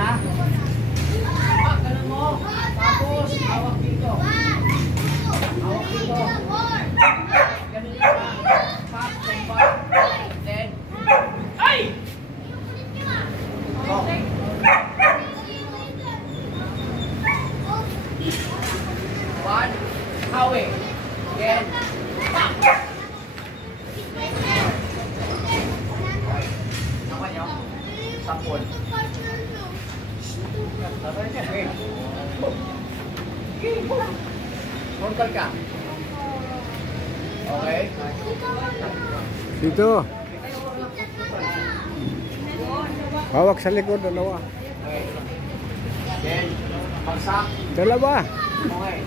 ha? Ganun mo. Tapos, hawak dito. Hawak dito. Ganun yun ha. Pop, pop. Then, ay! Oh. One, hawi. Then, pop. Naman nyo. Sampol. Frontal ka. Okay. Dito. Hawak sa likod, dalawa. Okay. Then, pagsak. Dalawa. Okay.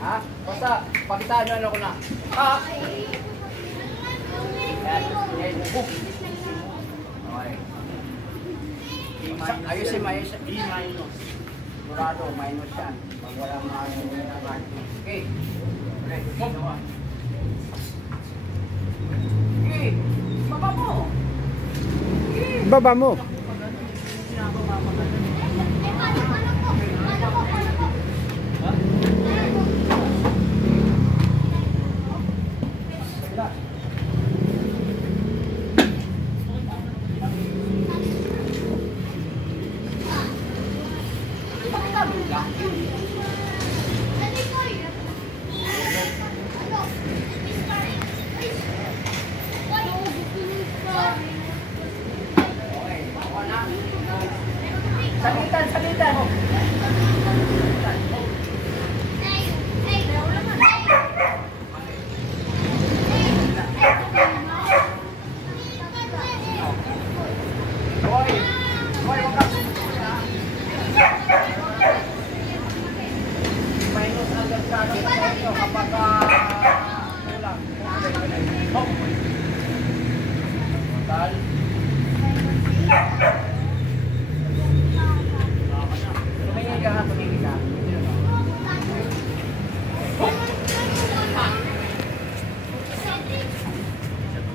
Ha? Basta, pakitaan nyo ko na. Ha? Yan. Yan. Boom. Okay. Ayusin, ayusin. E minus. Sigurado, minus yan. Pag walang okay. Okay. Boom. Okay. Baba mo. Okay. Baba mo. Salitan, salitan. Boy, boy, wag ka. Minus agad ka ng kapag kulang. Hop. Tal. Tumingin ka ha, tumingin ka.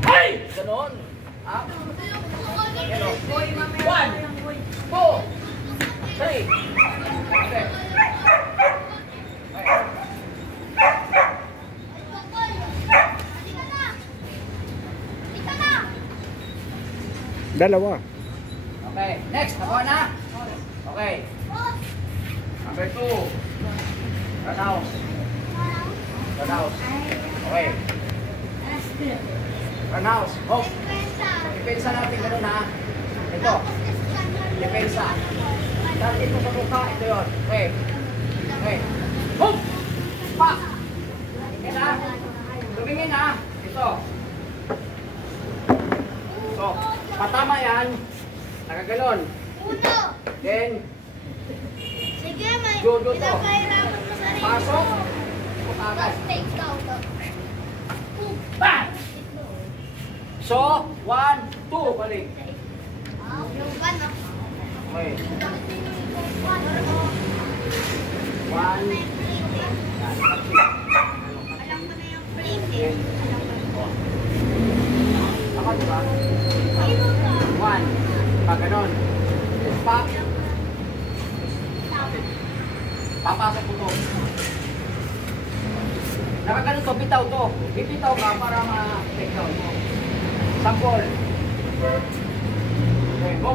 Hey! Ganon. Ah? Hello. 1, 2, 3. Okay. Dalawa. Okay. Next. Nakuha na. Okay. Number 2. Run house. Run house. Okay. Run house. Hope. Depensa natin ganun ha. Ito. Depensa. Target mo sa mukha. Ito yun. Okay. Okay. Hope. Pa. Tumingin ha. Tumingin ha. Ito. So, patama yan. Nakaganon. Uno. Then, Sige, may Jodo to. pinapahirapan mo sarili. pasok. Agad. Take down to. Bang! So, 1, 2, balik. Yung van, no? Okay. 1, Alam ko na yung plate. tama diba? Ayun ka. 1, pag ganon. Pop. Papasok ko to. Nakaganon to, bitaw to. Bibitaw ka para ma-take down mo. Sampol. Okay, go.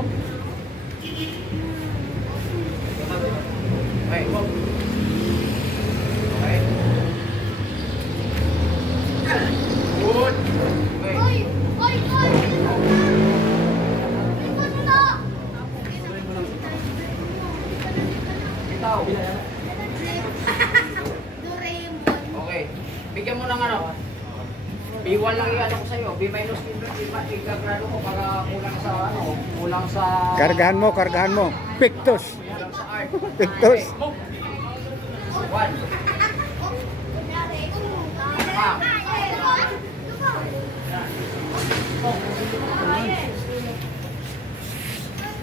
Okay, go. Okay. Good. Okay. Oy! Oy! Oy! Likod mo na! Bitaw. Doraemon. Okay. Bigyan mo ng ano. B1 lang yung ano ko sa'yo. B minus igagrado ko para kulang sa ano. Kulang sa... Kargahan mo, kargahan mo. Pictus. Kulang sa art. Pictus. Okay, move. 1.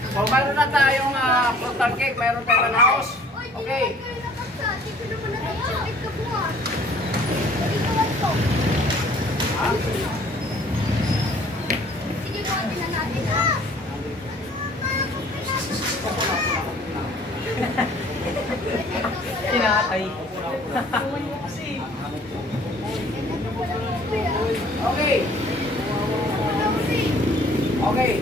So, meron na tayong frontal kick. Meron tayong house. Okay. Sa, dito naman nag-check ka buwan. Dito lang to. Ah, Sige, buwan din na natin ha. Kinakatay. Okay. Okay.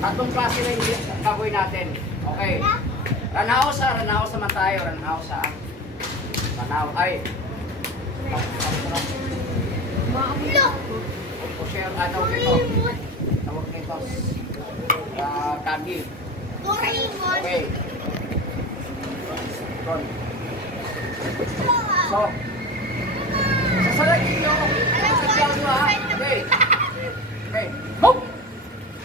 Tatlong klase na yung gagawin natin. Okay. Ranaos naman tayo. Ranaos ha. Ranaos. Ay. Look! O share, ano ito? Doraemon! Tawag nito. Kagi. Doraemon! Okay. Ron. So, sasalagin nyo. Sasalagin nyo ha. Okay. Okay. Hop!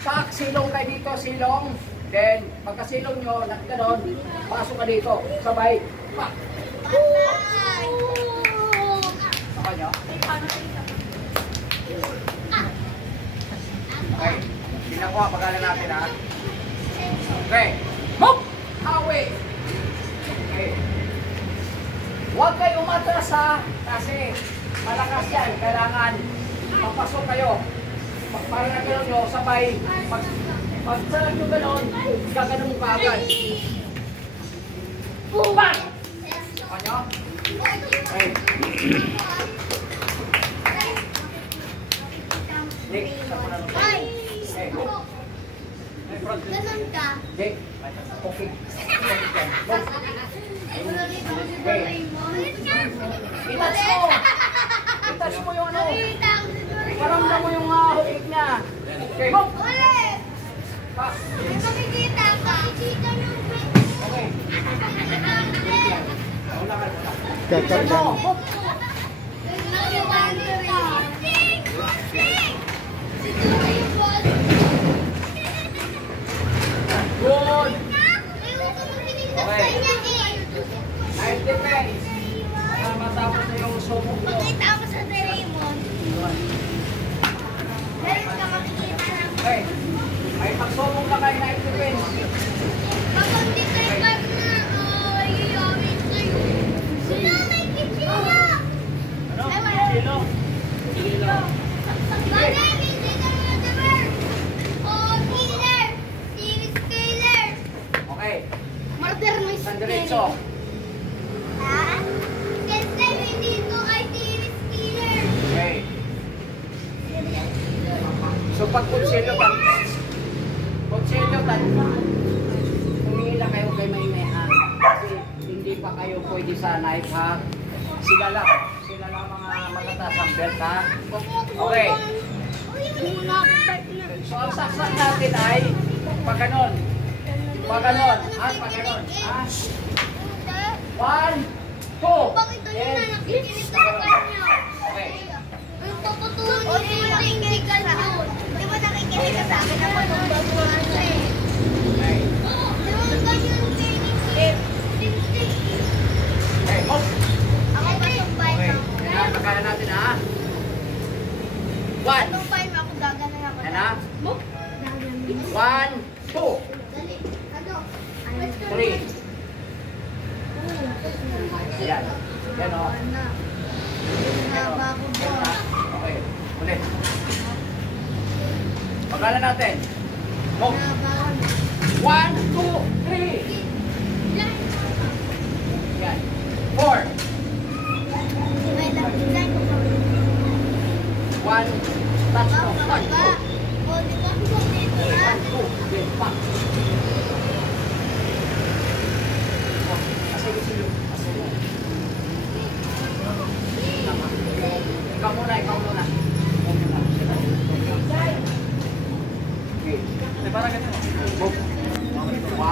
Pak, silong kayo dito, silong. Then, pagkasilong nyo, nakaganon, pasok ka dito. Sabay. Pak! Patay! Saka nyo. Okay. Pinakuha, pagalan natin ha. Okay. Hop! Hawi! Okay. Huwag kayo umatras ha. Kasi malakas yan. Kailangan magpasok kayo. Para na gano'n nyo, sabay. Pag sarap nyo gano'n, gaganon mo kaagad. Bang! Saka nyo. Okay. Jake, isa po na nung Ay! Okay. Ganun ka. Jake, okay. Ay, wala dito si Doraemon. Itouch mo! Itouch mo yung ano. Nakita ko si Doraemon. Paramdam mo yung hukik niya. Okay, go! Ulit! Pa. May makikita ka. Makikita yung Okay. Una ka. Kakargan. Hop! Si Doraemon. Good! Ayaw ko makinig sa Okay. kanya eh. Nice defense. Para matapos na yung sumok mo. Makita mo sa Doraemon. Meron ka makikita ng Okay. Ay pagsumok na kayo nice defense. pag hindi tayo pag na yuyawin sa'yo. Sila may kichila. Ay, wala. Bagay, hindi ka mga dabar. Oh, killer. Series killer. Okay. Murder mo Isang diretso. Ha? Kasi hindi ko kay series killer. Okay. So pag konselyo tan, humingi lang kayo kay Maymehan. Kasi hindi pa kayo pwede sa knife ha. Sila lang mga matatas ang belt ha. Okay. So ang saksak natin ay pag ganon. Pag ganon. Ha? Pag ganon. Ha? 1, 2. Bakit ito yun na nakikinig sa kanya? Okay. Ang tututulong ko yung nakikinig ka doon. Di ba nakikinig ka sa akin ako nung babuhan ka eh? Okay. Di ba ba yung training eh? Okay. Hop. Ako ba yung bike Okay. ako? Kailangan pagkala natin ha. 1. Itong bike mo ako gaganan ako. Yan ha. 1, 2, Dali. Ano? 3. Yan. Yan o. Bago ba? Okay. Ulit. Pagkala natin. Hop. 1, 2, 3. Yan. 4. 1. Touch mo. Touch mo. O, di ba ako dito na? 1, 2. Then, pa. Kasi silo. Kasi mo. Tama. Ikaw muna. Ikaw muna. Okay. Parang ganito. Hop. 1.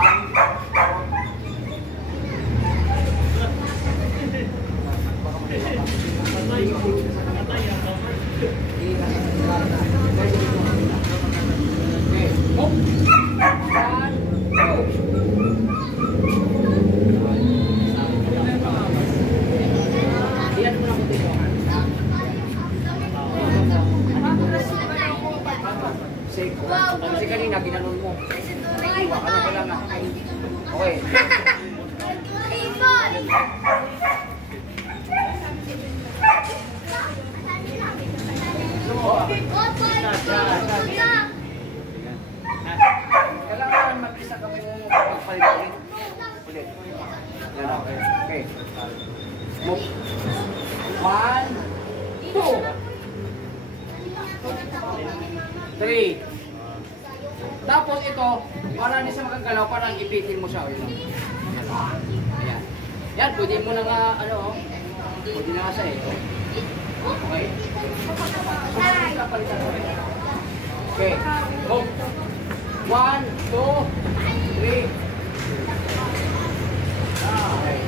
Okay. Hop. 1, 2. Iyan mo na ko dito. Safe. Kasi kanina ginanon mo. Ano kailangan? Okay. Ibon! Oh. Opo, Kailangan mag-isa kami mo magpalit ulit. Ulit. Yan, okay. Okay. Move. 1, 2, 3. Tapos ito, para hindi siya magagalaw, parang ipitin mo siya. Yun. Ayan. Yan, pwede mo na nga, ano, pwede na nga siya eh. Okay. Okay. Move. 1, 2, 3. Okay.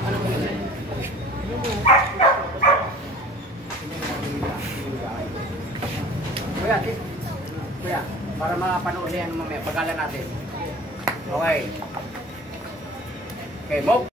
Ano ba yun? Kuya, para mapanood yan mamaya, pagkala natin. Okay. Okay, move.